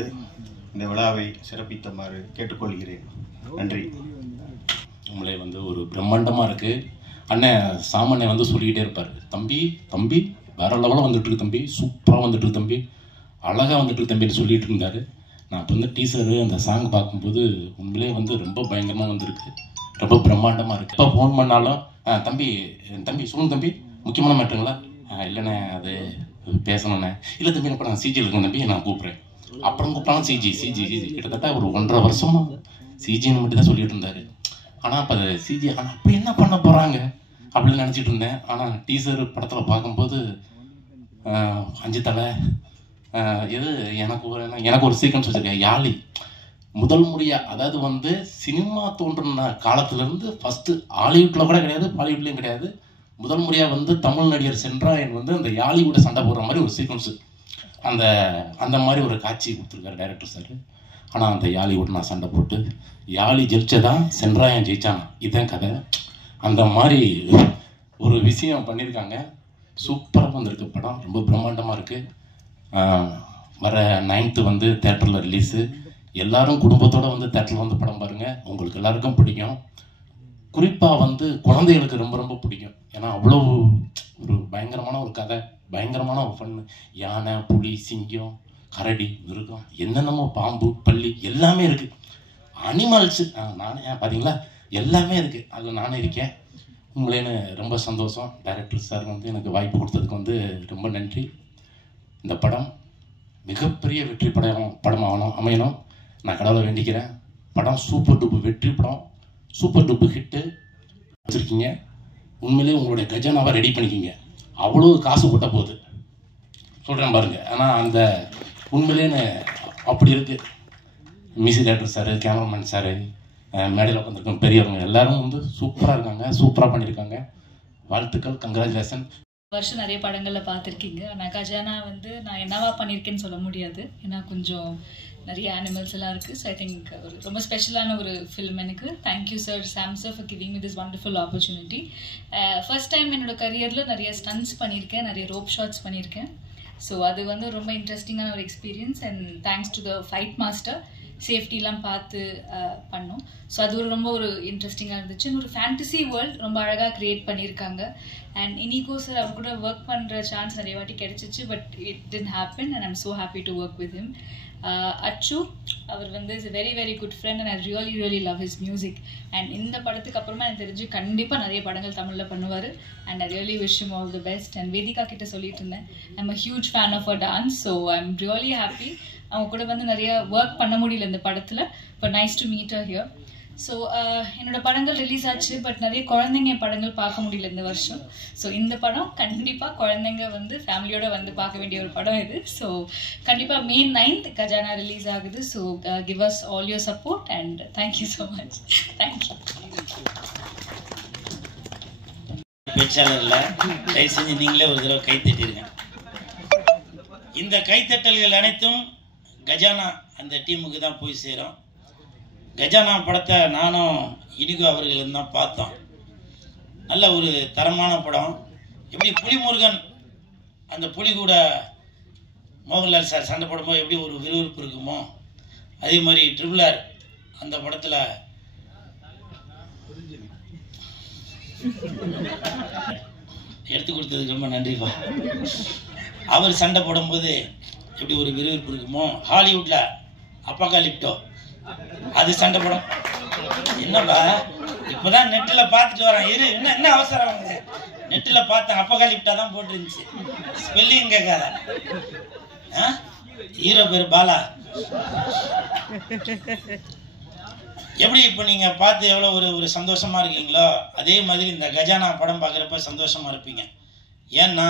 அழைத்து இந்த விழாவை சிறப்பித்தமாறு கேட்டுக்கொள்கிறேன். நன்றி. நம்மளே ஒரு பிரம்மாண்டமாக இருக்குது. அண்ணன் சாமானிய சொல்லிக்கிட்டே இருப்பார், தம்பி தம்பி வேற லெவலாக வந்துட்டுருக்கு தம்பி, சூப்பராக வந்துட்டுருக்கு தம்பி, அழகாக வந்துட்டுருக்கு தம்பின்னு சொல்லிட்டு இருந்தார். நான் இப்போ டீசரு அந்த சாங் பார்க்கும்போது உண்மையிலே ரொம்ப பயங்கரமாக வந்திருக்கு, ரொம்ப பிரம்மாண்டமாக இருக்குது. இப்போ ஃபோன் பண்ணாலும் தம்பி தம்பி சொல்லுங்க தம்பி, முக்கியமான மேட்டருங்களா? இல்லைண்ணே அது பேசணுண்ணே. இல்லை தம்பி இப்போ நான் சிஜியில் இருக்கேன் தம்பி, நான் கூப்பிட்றேன். அப்புறம் கூப்பிட்டாலும் சிஜி சிஜி சிஜி கிட்டத்தட்ட ஒரு 1.5 வருஷமாக சிஜின்னு மட்டும் தான் சொல்லிட்டு இருந்தார். ஆனால் இப்போ சிஜி ஆனால் அப்போ என்ன பண்ண போகிறாங்க அப்படின்னு நினச்சிட்டு இருந்தேன். ஆனால் டீசர் படத்தில் பார்க்கும்போது 5 தலை எது எனக்கு ஒரு சீக்வன்ஸ் வச்சுருக்கேன். யாழி முதல் முறையாக, அதாவது சினிமா தோன்றின காலத்துலேருந்து ஃபஸ்ட்டு ஹாலிவுட்டில் கூட கிடையாது, பாலிவுட்லேயும் கிடையாது, முதல் முறையாக தமிழ் நடிகர் சென்றாயன் அந்த யாழி கூட சண்டை போடுற மாதிரி ஒரு சீக்வன்ஸு, அந்த மாதிரி ஒரு காட்சி கொடுத்துருக்காரு டைரக்டர் சார். ஆனால் அந்த யாழி கூட நான் சண்டை போட்டு யாழி ஜெயிச்சதான் சென்றாயன் ஜெயிச்சான், இதுதான் கதை. அந்த மாதிரி ஒரு விஷயம் பண்ணியிருக்காங்க. சூப்பராக வந்திருக்கு படம், ரொம்ப பிரம்மாண்டமாக இருக்குது. வர 9th தேட்டரில் ரிலீஸு. எல்லாரும் குடும்பத்தோடு தேட்டரில் படம் பாருங்கள், உங்களுக்கு எல்லாருக்கும் பிடிக்கும். குறிப்பாக குழந்தைகளுக்கு ரொம்ப ரொம்ப பிடிக்கும். ஏன்னா அவ்வளோ ஒரு பயங்கரமான ஒரு கதை, பயங்கரமான ஒரு ஃபன்னு. யானை, புலி, சிங்கம், கரடி, மிருகம், என்னென்னமோ பாம்பு, பள்ளி எல்லாமே இருக்குது. அனிமல்ஸு நானே பார்த்தீங்களா எல்லாமே இருக்குது, அதில் நானே இருக்கேன். உங்களேன்னு ரொம்ப சந்தோஷம். டைரக்டர் சார் எனக்கு வாய்ப்பு கொடுத்ததுக்கு ரொம்ப நன்றி. இந்த படம் மிகப்பெரிய வெற்றி படம் அமையணும் நான் கடவுளை வேண்டிக்கிறேன். படம் சூப்பர் டூப்பு வெற்றி படம், சூப்பர் டூப்பு ஹிட்டு வச்சுருக்கீங்க. உண்மையிலே உங்களுடைய கஜானாவை ரெடி பண்ணிக்கிங்க, அவ்வளோ காசு கொட்ட போகுது சொல்கிறேன் பாருங்கள். ஆனால் அந்த உண்மையிலேன்னு அப்படி இருக்குது. Music director sir, cameraman sir, மேடையில் உட்காந்துருக்கோம் பெரியவங்க எல்லாரும் சூப்பராக இருக்காங்க, சூப்பராக பண்ணியிருக்காங்க. வாழ்த்துக்கள், கங்க்ராச்சுலேஷன். வருஷம் நிறைய படங்களில் பார்த்துருக்கீங்க. ஆனால் கஜானா நான் என்னவா பண்ணியிருக்கேன்னு சொல்ல முடியாது, ஏன்னா கொஞ்சம் நிறைய அனிமல்ஸ் எல்லாம் இருக்குது. ஸோ ஐ திங்க் ஒரு ரொம்ப ஸ்பெஷலான ஒரு ஃபிலிம் எனக்கு. Thank you sir, Sam sir, for giving me this wonderful opportunity. First time என்னோட கரியரில் நிறைய ஸ்டன்ட்ஸ் பண்ணியிருக்கேன், நிறைய ரோப் ஷாட்ஸ் பண்ணியிருக்கேன். ஸோ அது ரொம்ப இன்ட்ரெஸ்டிங்கான ஒரு experience. And thanks to the fight master, சேஃப்டிலாம் பார்த்து பண்ணோம். ஸோ அது ரொம்ப ஒரு இன்ட்ரெஸ்டிங்காக இருந்துச்சு. ஒரு ஃபேண்டசி வேர்ல்ட் ரொம்ப அழகாக க்ரியேட் பண்ணியிருக்காங்க. அண்ட் இனிகோ சார் அவர் கூட ஒர்க் பண்ணுற சான்ஸ் நிறைய வாட்டி கிடைச்சிச்சு, but it didn't happen and I'm so happy to work with him. அச்சு அவர் is a very very good friend and I really really love his music. and இந்த படத்துக்கு அப்புறமா எனக்கு தெரிஞ்சு கண்டிப்பாக நிறைய படங்கள் தமிழில் பண்ணுவார். and I really wish him all the best. and Vedika கிட்ட சொல்லிட்டு இருந்தேன், I'm a huge fan of her dance, so I'm really happy. அவங்க கூட நிறைய ஒர்க் பண்ண முடியல இந்த படத்தில், but nice to meet her here. So என்னோட படங்கள் ரிலீஸ் ஆச்சு, பட் நிறைய குழந்தைங்க படங்கள் பார்க்க முடியல இந்த வருஷம். ஸோ இந்த படம் கண்டிப்பாக குழந்தைங்க ஃபேமிலியோட பார்க்க வேண்டிய ஒரு படம் இது. ஸோ கண்டிப்பாக May 9th கஜானா ரிலீஸ் ஆகுது. So give us all your support and thank you so much. Thank you. பேச்சாளர்ல தயவு செஞ்சு நீங்களே ஒரு தடவை கை தட்டிருங்க. இந்த கைத்தட்டல்கள் அனைத்தும் கஜானா அந்த டீமுக்கு தான் போய் சேரும். கஜானா படத்தை நானும் இனிகோ அவர்களும் தான் பார்த்தோம். நல்ல ஒரு தரமான படம். எப்படி புலிமுருகன் அந்த புலி கூட மோகன்லால் சார் சண்டை போடும்போது எப்படி ஒரு விறுவிறுப்பு இருக்குமோ, அதே மாதிரி RRR அந்த படத்தில் எடுத்து கொடுத்ததுக்கு ரொம்ப நன்றிப்பா. அவர் சண்டை போடும்போது எப்படி ஒரு விறுவிறுப்பு இருக்குமோ, ஹாலிவுட்டில் அப்பாகாலிப்டோ அது சண்டை படம். என்னப்பா இப்போதான் நெட்டில் பார்த்துட்டு வரேன், என்ன அவசரம்? நெட்டில் பார்த்தேன், அப்பாகாலிப்டா தான் போட்டுருந்துச்சு, ஸ்பெல்லிங் கேட்காத. ஹீரோ பேர் பாலா. எப்படி இப்போ நீங்கள் பார்த்து எவ்வளோ ஒரு சந்தோஷமாக இருக்கீங்களோ, அதே மாதிரி இந்த கஜானா படம் பார்க்குறப்ப சந்தோஷமாக இருப்பீங்க. ஏன்னா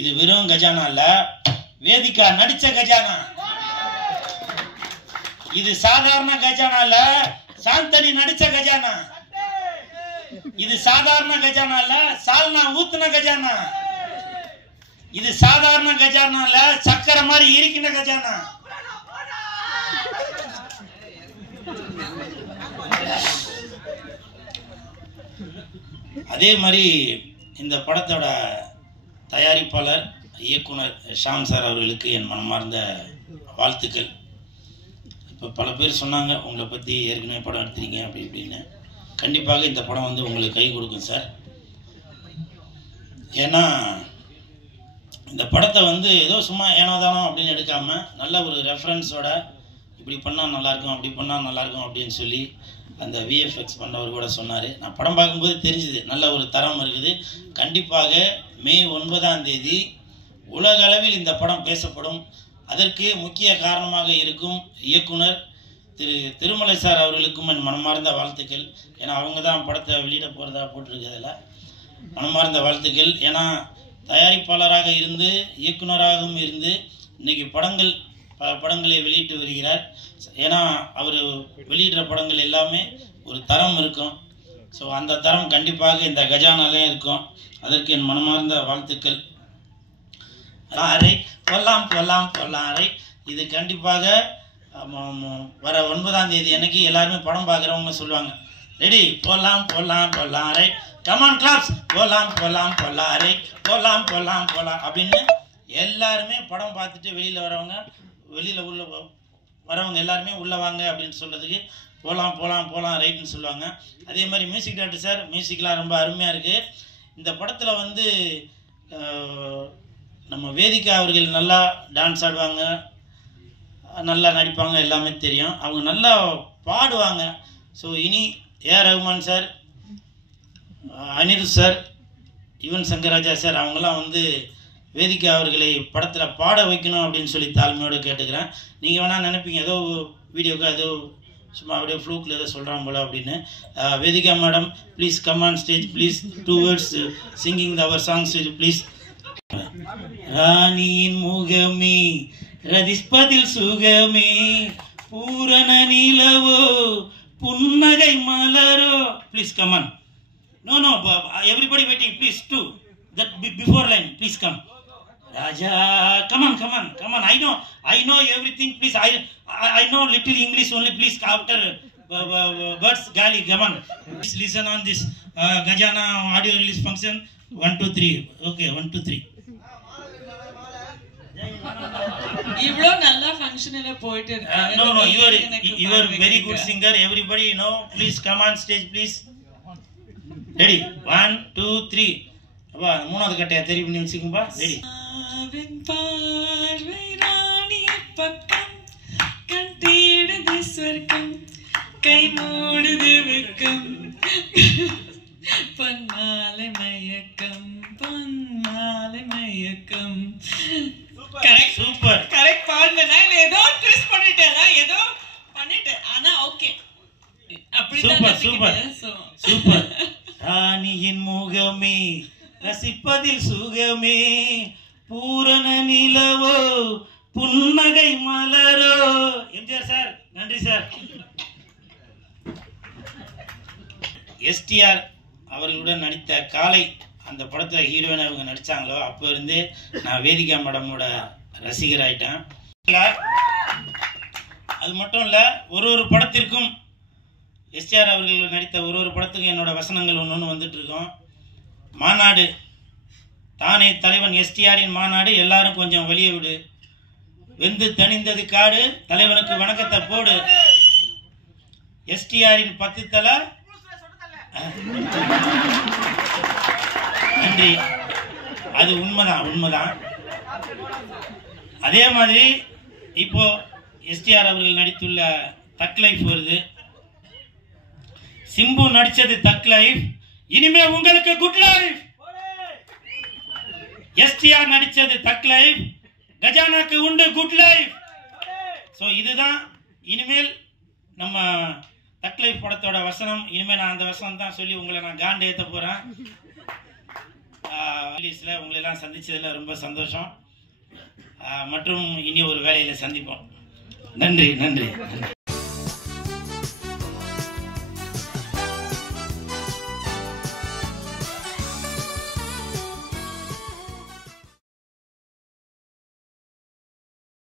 இது வெறும் கஜானா இல்லை, வேதிகா நடித்த கஜானா. இது சாதாரண கஜானா இல்ல, சாந்தனி நடிச்ச கஜானா. இது சாதாரண கஜானா இல்ல, சால்னா ஊத்துன கஜானா. இது சாதாரண கஜானா இல்ல, சக்கரை மாதிரி இருக்கிற கஜானா. அதே மாதிரி இந்த படத்தோட தயாரிப்பாளர் இயக்குனர் ஷாம் சார் அவர்களுக்கு என் மனமார்ந்த வாழ்த்துக்கள். இப்போ பல பேர் சொன்னாங்க உங்களை பற்றி ஏற்கனவே படம் எடுத்துறீங்க அப்படி இப்படின்னு. கண்டிப்பாக இந்த படம் வந்து உங்களுக்கு கை கொடுக்கும் சார். ஏன்னா இந்த படத்தை வந்து ஏதோ சும்மா ஏனோதானோ அப்படின்னு எடுக்காமல் நல்ல ஒரு ரெஃபரன்ஸோட இப்படி பண்ணால் நல்லாயிருக்கும் அப்படி பண்ணால் நல்லாயிருக்கும் அப்படின்னு சொல்லி அந்த விஎஃப்எக்ஸ் பண்ணவர் கூட சொன்னார். நான் படம் பார்க்கும்போது தெரிஞ்சுது நல்ல ஒரு தரம் இருக்குது. கண்டிப்பாக மே 9ஆம் தேதி உலக அளவில் இந்த படம் பேசப்படும். அதற்கு முக்கிய காரணமாக இருக்கும் இயக்குனர் திருமலை சார் அவர்களுக்கும் என் மனமார்ந்த வாழ்த்துக்கள். ஏன்னா அவங்க தான் படத்தை வெளியிட போகிறதா போட்டிருக்கிறதுல மனமார்ந்த வாழ்த்துக்கள். ஏன்னா தயாரிப்பாளராக இருந்து இயக்குனராகவும் இருந்து இன்னைக்கு படங்களை வெளியிட்டு வருகிறார். ஏன்னா அவர் வெளியிடுற படங்கள் எல்லாமே ஒரு தரம் இருக்கும். ஸோ அந்த தரம் கண்டிப்பாக இந்த கஜானாலே இருக்கும். அதற்கு என் மனமார்ந்த வாழ்த்துக்கள். பொல்லாரை இது கண்டிப்பாக வர 9ஆம் தேதி அன்னைக்கு எல்லாருமே படம் பார்க்குறவங்க சொல்லுவாங்க, ரெடி பொல்லாரை கமான் கிளாப்ஸ் பொல்லாரை அப்படின்னு எல்லாருமே படம் பார்த்துட்டு வெளியில் உள்ள வரவங்க எல்லாருமே உள்ளே வாங்க அப்படின்னு சொல்கிறதுக்கு போகலாம் ரைட்னு சொல்லுவாங்க. அதே மாதிரி மியூசிக் டைரக்டர் சார் மியூசிக்லாம் ரொம்ப அருமையாக இருக்குது. இந்த படத்தில் வந்து நம்ம வேதிகா அவர்கள் நல்லா டான்ஸ் ஆடுவாங்க, நல்லா நடிப்பாங்க, எல்லாமே தெரியும். அவங்க நல்லா பாடுவாங்க. ஸோ இனி AR Rahman sir, Anirudh sir, Yuvan Shankar Raja sir அவங்கெல்லாம் வந்து வேதிகா அவர்களை படத்தில் பாட வைக்கணும் அப்படின்னு சொல்லி தாழ்மையோடு கேட்டுக்கிறேன். நீங்கள் வேணால் நினைப்பீங்க ஏதோ வீடியோக்கு ஏதோ சும்மா அப்படியே ஃப்ளூக்கில் ஏதோ சொல்கிறான் போல அப்படின்னு. Vedhika madam please come on stage please 2 words singing our songs please. ராணியின் முகமே ரதிஸ்பதில் சுகமே பூரண நிலவோ புன்னகை மலரோ please come on. No, everybody waiting, please, too. That before line, please come. Raja, come on. I know everything, please. I know little English only, please. After words, Gali, come on. Please listen on this Gajana audio release function. 1, 2, 3. Okay, 1, 2, 3. இவ்ளோ நல்ல ஃபங்க்ஷன்ல போயிட்டு இருக்கு. No, you are very good singer. Everybody know, please come on stage, please. Ready 1, 2, 3. அப்பா மூணாவது கட்டையா தெரி பண்ணி வச்சுக்கோப்பா. ரெடி. பார்வை ராணி பக்கம் கண் தேடுது சொர்க்கம் கை மூடுது வெக்கம் பொன்னாலை மயக்கம் கரெக்ட் சூப்பர் கரெக்ட் பாடுனா ஏதோ ட்விஸ்ட் பண்ணிட்டேன் ஆனா ஓகே அப்படிதான் சூப்பர். ராணியின் முகமே ரசிப்பதில் சுகமே பூரண நிலவோ புன்னகை மலரோ. எம்ஜிஆர் சார் நன்றி சார். எஸ்டிஆர் அவர்களுடன் நடித்த காலை அந்த படத்தில் ஹீரோயின் அவங்க நடித்தாங்களோ அப்போ இருந்தே நான் வேதிகா மேடமோட ரசிகர் ஆயிட்டேன். அது மட்டும் இல்லை ஒரு படத்திற்கும் எஸ்டிஆர் அவர்கள் நடித்த ஒரு படத்துக்கு என்னோட வசனங்கள் ஒன்று வந்துட்டு இருக்கோம். மாநாடு தானே தலைவன் எஸ்டிஆரின் மாநாடு எல்லாரும் கொஞ்சம் வெளியே விடு வெந்து தணிந்தது காடு தலைவனுக்கு வணக்கத்தை போடு எஸ்டிஆரின் 10 தலை நன்றி. அது உண்மைதான். அதே மாதிரி இப்போ எஸ்டிஆர் அவர்கள் நடித்துள்ள தக் லைஃப் வருது. சிம்பு நடிச்சது தக் லைஃப், இனிமே உங்களுக்கு குட் லைஃப். எஸ்டிஆர் நடிச்சது தக் லைஃப், கஜானாக்கு உண்டு குட் லைஃப். ஸோ இதுதான் இனிமேல் நம்ம தக் லைஃப் படத்தோட வசனம். இனிமேல் நான் அந்த வசனம் தான் சொல்லி உங்களை நான் காண்டு ஏற்ற போகிறேன். ரிலீஸில் உங்களெல்லாம் சந்திச்சதில் ரொம்ப சந்தோஷம். மற்றும் இனி ஒரு வேலையில் சந்திப்போம். நன்றி.